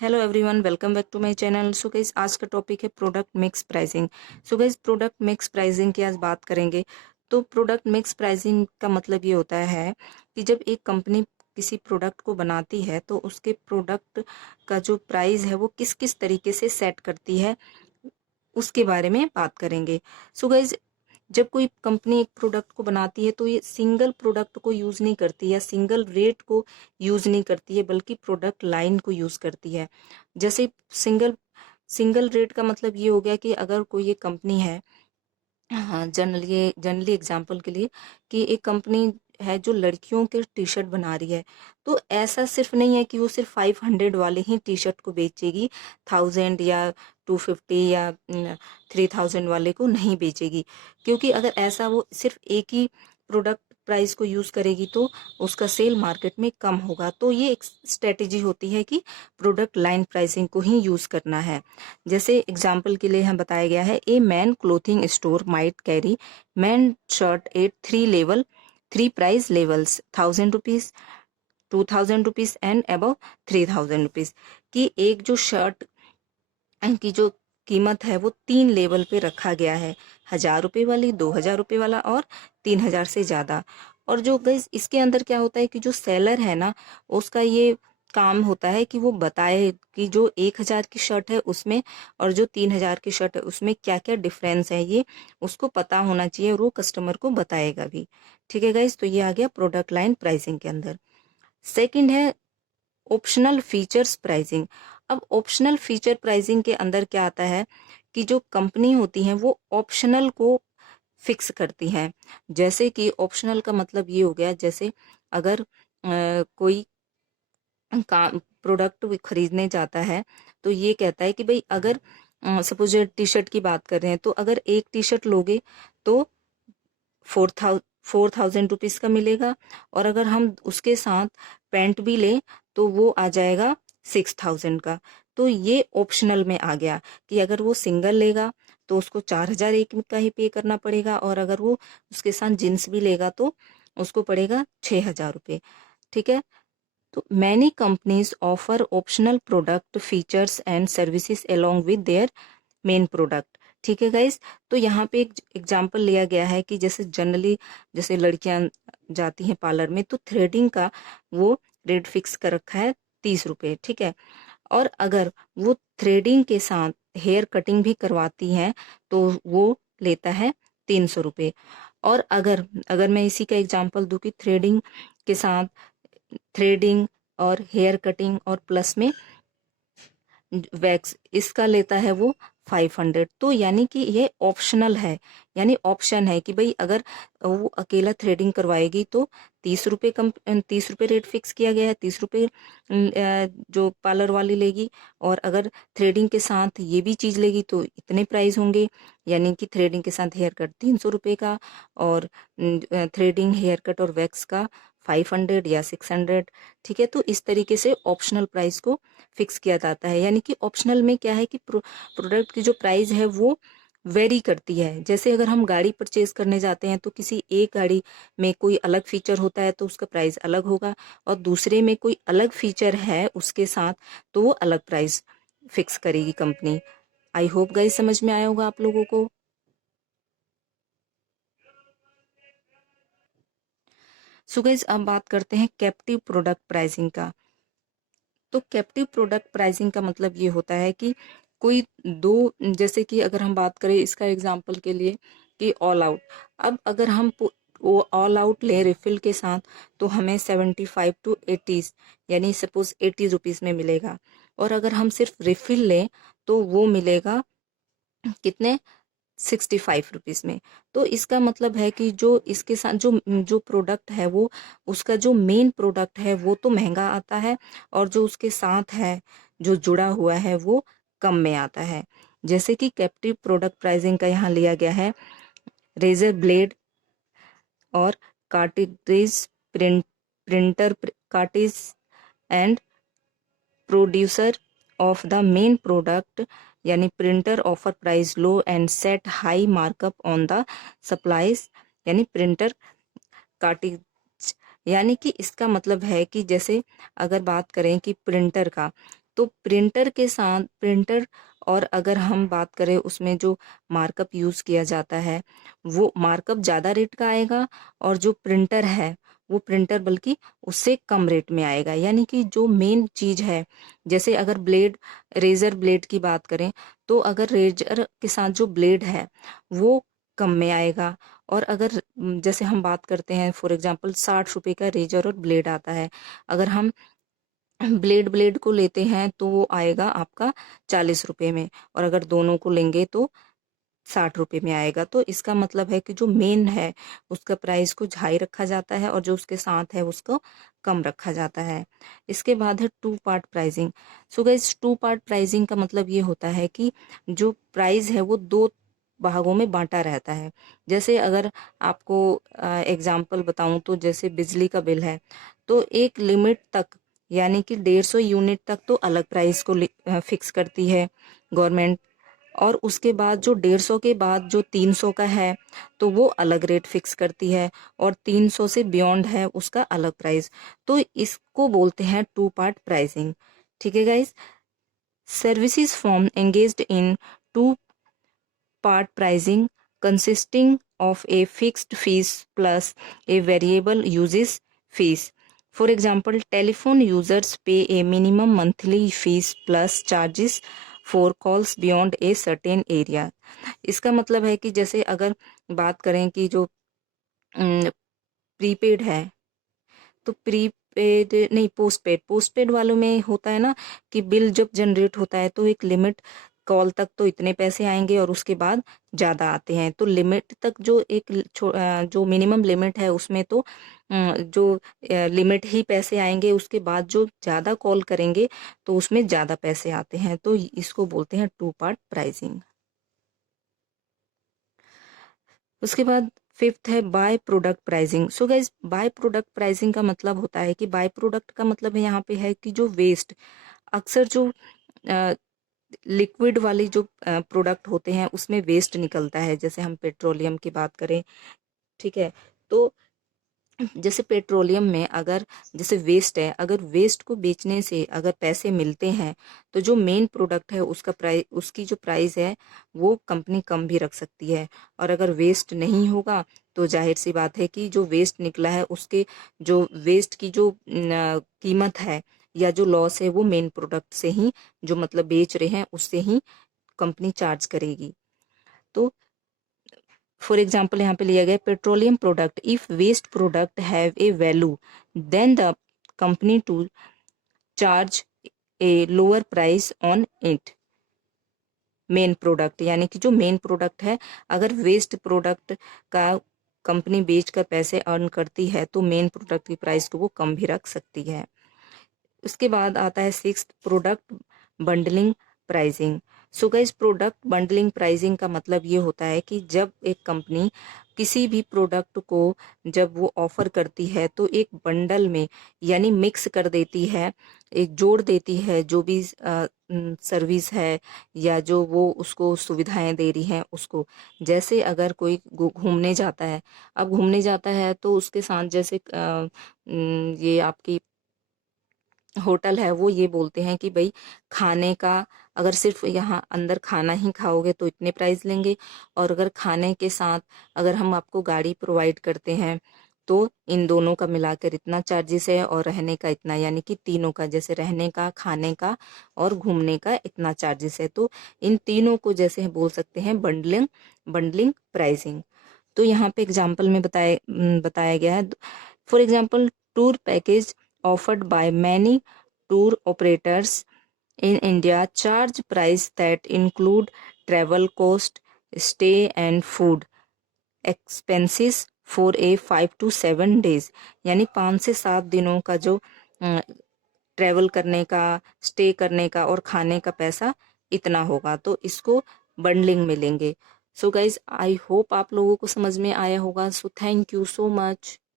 Hello everyone, welcome back to my channel. So guys, आज का topic है product mix pricing. So guys, product mix pricing की आज बात करेंगे। तो प्रोडक्ट मिक्स प्राइसिंग का मतलब ये होता है कि जब एक कंपनी किसी प्रोडक्ट को बनाती है तो उसके प्रोडक्ट का जो प्राइस है वो किस किस तरीके से सेट करती है, उसके बारे में बात करेंगे। सो गाइस, जब कोई कंपनी एक प्रोडक्ट को बनाती है तो ये सिंगल प्रोडक्ट को यूज़ नहीं करती या सिंगल रेट को यूज़ नहीं करती है, बल्कि प्रोडक्ट लाइन को यूज़ करती है। जैसे सिंगल सिंगल रेट का मतलब ये हो गया कि अगर कोई एक कंपनी है, हाँ, जनरली एग्जांपल के लिए, कि एक कंपनी है जो लड़कियों के टी शर्ट बना रही है, तो ऐसा सिर्फ नहीं है कि वो सिर्फ 500 वाले ही टी शर्ट को बेचेगी, 1000 या 250 या 3000 वाले को नहीं बेचेगी। क्योंकि अगर ऐसा वो सिर्फ एक ही प्रोडक्ट प्राइस को यूज करेगी तो उसका सेल मार्केट में कम होगा। तो ये एक स्ट्रेटेजी होती है कि प्रोडक्ट लाइन प्राइसिंग को ही यूज करना है। जैसे एग्जाम्पल के लिए हम बताया गया है, a man clothing store might carry man shirt eight three price levels, 1000 rupees, 2000 rupees and above 3000 rupees. कि एक जो शर्ट की जो कीमत है वो 3 लेवल पे रखा गया है, 1000 रुपये वाली, 2000 रुपये वाला और 3000 से ज्यादा। और जो गैस इसके अंदर क्या होता है कि जो सेलर है ना, उसका ये काम होता है कि वो बताए कि जो 1000 की शर्ट है उसमें और जो 3000 की शर्ट है उसमें क्या क्या डिफरेंस है, ये उसको पता होना चाहिए और वो कस्टमर को बताएगा भी। ठीक है गाइस, तो ये आ गया प्रोडक्ट लाइन प्राइसिंग के अंदर। सेकंड है ऑप्शनल फीचर्स प्राइसिंग। अब ऑप्शनल फीचर प्राइसिंग के अंदर क्या आता है कि जो कंपनी होती है वो ऑप्शनल को फिक्स करती हैं। जैसे कि ऑप्शनल का मतलब ये हो गया, जैसे अगर कोई का प्रोडक्ट खरीदने जाता है तो ये कहता है कि भाई अगर सपोज टी शर्ट की बात कर रहे हैं, तो अगर एक टी शर्ट लोगे तो 4000 रुपीज का मिलेगा, और अगर हम उसके साथ पैंट भी लें तो वो आ जाएगा 6000 का। तो ये ऑप्शनल में आ गया कि अगर वो सिंगल लेगा तो उसको 4000 एक का ही पे करना पड़ेगा, और अगर वो उसके साथ जींस भी लेगा तो उसको पड़ेगा 6000 रुपये। ठीक है। तो many companies offer optional product features and services along with their main product. ठीक है गाइस, तो यहाँ पे एक एग्जांपल लिया गया है कि जैसे जनरली जैसे लड़कियां जाती हैं पार्लर में तो थ्रेडिंग का वो रेट फिक्स कर रखा है 30 रुपये। ठीक है। और अगर वो थ्रेडिंग के साथ हेयर कटिंग भी करवाती हैं तो वो लेता है 300 रुपये। और अगर अगर मैं इसी का एग्जांपल दूं कि थ्रेडिंग के साथ थ्रेडिंग और हेयर कटिंग और प्लस में वैक्स, इसका लेता है वो 500। तो यानी कि ये ऑप्शनल है, यानी ऑप्शन है कि भाई अगर वो अकेला थ्रेडिंग करवाएगी तो 30 रुपये कम, 30 रुपये रेट फिक्स किया गया है, 30 रुपये जो पार्लर वाली लेगी, और अगर थ्रेडिंग के साथ ये भी चीज लेगी तो इतने प्राइस होंगे। यानी कि थ्रेडिंग के साथ हेयर कट 300 रुपये का, और थ्रेडिंग हेयर कट और वैक्स का 500 या 600। ठीक है। तो इस तरीके से ऑप्शनल प्राइस को फिक्स किया जाता है। यानी कि ऑप्शनल में क्या है कि प्रोडक्ट की जो प्राइस है वो वेरी करती है। जैसे अगर हम गाड़ी परचेज करने जाते हैं तो किसी एक गाड़ी में कोई अलग फीचर होता है तो उसका प्राइस अलग होगा, और दूसरे में कोई अलग फीचर है उसके साथ तो वो अलग प्राइस फिक्स करेगी कंपनी। आई होप गाइस समझ में आया होगा आप लोगों को। सो गाइस, अब बात करते हैं कैप्टिव प्रोडक्ट प्राइसिंग का। तो कैप्टिव प्रोडक्ट प्राइसिंग का मतलब ये होता है कि कोई दो, जैसे कि अगर हम बात करें इसका एग्जांपल के लिए कि ऑल आउट। अब अगर हम वो ऑल आउट लें रिफिल के साथ तो हमें 75 to 80, यानी सपोज 80 रुपीज में मिलेगा। और अगर हम सिर्फ रिफिल लें तो वो मिलेगा कितने, 65 रुपीज में। तो इसका मतलब है कि जो इसके साथ जो जो प्रोडक्ट है वो, उसका जो मेन प्रोडक्ट है वो तो महंगा आता है, और जो उसके साथ है जो जुड़ा हुआ है वो कम में आता है। जैसे कि कैप्टिव प्रोडक्ट प्राइसिंग का यहाँ लिया गया है, रेजर ब्लेड और cartridge printer cartridge and producer of the main product, यानी printer offer price low and set high markup on the supplies, यानी प्रिंटर कार्टिज। यानी कि इसका मतलब है कि जैसे अगर बात करें कि प्रिंटर का, तो प्रिंटर के साथ प्रिंटर, और अगर हम बात करें उसमें जो मार्कअप यूज़ किया जाता है वो मार्कअप ज़्यादा रेट का आएगा, और जो प्रिंटर है वो प्रिंटर बल्कि उससे कम रेट में आएगा। यानी कि जो मेन चीज़ है, जैसे अगर रेजर ब्लेड की बात करें, तो अगर रेजर के साथ जो ब्लेड है वो कम में आएगा, और अगर जैसे हम बात करते हैं फॉर एग्जांपल 60 रुपए का रेजर और ब्लेड आता है, अगर हम ब्लेड को लेते हैं तो वो आएगा आपका 40 रुपए में, और अगर दोनों को लेंगे तो 60 रुपए में आएगा। तो इसका मतलब है कि जो मेन है उसका प्राइस को हाई रखा जाता है, और जो उसके साथ है उसको कम रखा जाता है। इसके बाद है two part pricing. So guys, two part pricing का मतलब ये होता है कि जो प्राइस है वो दो भागों में बांटा रहता है। जैसे अगर आपको एग्जाम्पल बताऊं तो जैसे बिजली का बिल है, तो एक लिमिट तक यानी कि 150 यूनिट तक तो अलग प्राइस को फिक्स करती है गवर्नमेंट, और उसके बाद जो 150 के बाद जो 300 का है तो वो अलग रेट फिक्स करती है, और 300 से बियॉन्ड है उसका अलग प्राइस। तो इसको बोलते हैं टू पार्ट प्राइसिंग। ठीक है guys. Services form engaged in two part pricing consisting of a fixed fees plus a variable uses fees. For example, telephone users pay a minimum monthly fees plus charges for calls beyond a certain area. इसका मतलब है कि जैसे अगर बात करें कि जो प्रीपेड है, तो प्रीपेड नहीं, पोस्टपेड वालों में होता है ना कि बिल जब जनरेट होता है तो एक लिमिट कॉल तक तो इतने पैसे आएंगे और उसके बाद ज़्यादा आते हैं। तो लिमिट तक जो जो मिनिमम लिमिट है उसमें तो जो लिमिट ही पैसे आएंगे, उसके बाद जो ज़्यादा कॉल करेंगे तो उसमें ज़्यादा पैसे आते हैं। तो इसको बोलते हैं टू पार्ट प्राइसिंग। उसके बाद फिफ्थ है by product pricing. So guys, by product pricing का मतलब होता है कि बाय प्रोडक्ट का मतलब है यहाँ पे है कि जो वेस्ट, अक्सर जो लिक्विड वाली जो प्रोडक्ट होते हैं उसमें वेस्ट निकलता है। जैसे हम पेट्रोलियम की बात करें, ठीक है, तो जैसे पेट्रोलियम में अगर जैसे वेस्ट है, अगर वेस्ट को बेचने से अगर पैसे मिलते हैं तो जो मेन प्रोडक्ट है उसका प्राइस, उसकी जो प्राइस है वो कंपनी कम भी रख सकती है। और अगर वेस्ट नहीं होगा तो जाहिर सी बात है कि जो वेस्ट निकला है उसके जो वेस्ट की जो कीमत है या जो लॉस है वो मेन प्रोडक्ट से ही, जो मतलब बेच रहे हैं उससे ही कंपनी चार्ज करेगी। तो फॉर एग्जाम्पल यहाँ पे लिया गया petroleum product, if waste product have a value then the company to charge a lower price on it main product. यानी कि जो मेन प्रोडक्ट है, अगर वेस्ट प्रोडक्ट का कंपनी बेचकर पैसे अर्न करती है तो मेन प्रोडक्ट की प्राइस को वो कम भी रख सकती है। उसके बाद आता है sixth, product bundling pricing. So guys, product bundling pricing का मतलब ये होता है कि जब एक कंपनी किसी भी प्रोडक्ट को जब वो ऑफर करती है तो एक बंडल में यानी मिक्स कर देती है, एक जोड़ देती है जो भी सर्विस है या जो वो उसको सुविधाएं दे रही हैं उसको। जैसे अगर कोई घूमने जाता है, अब घूमने जाता है तो उसके साथ जैसे ये आपकी होटल है वो ये बोलते हैं कि भाई खाने का, अगर सिर्फ यहाँ अंदर खाना ही खाओगे तो इतने प्राइस लेंगे, और अगर खाने के साथ अगर हम आपको गाड़ी प्रोवाइड करते हैं तो इन दोनों का मिलाकर इतना चार्जेस है, और रहने का इतना, यानी कि तीनों का, जैसे रहने का, खाने का और घूमने का इतना चार्जेस है। तो इन तीनों को जैसे बोल सकते हैं बंडलिंग बंडलिंग प्राइसिंग। तो यहाँ पे एग्जाम्पल में बताया गया है। For example, tour package offered by many tour operators in India charge price that include travel cost, stay and food expenses for a 5 to 7 days। यानी 5 से 7 दिनों का जो ट्रेवल करने का, स्टे करने का और खाने का पैसा इतना होगा, तो इसको बंडलिंग में लेंगे। सो गाइज, आई होप आप लोगों को समझ में आया होगा। So thank you so much.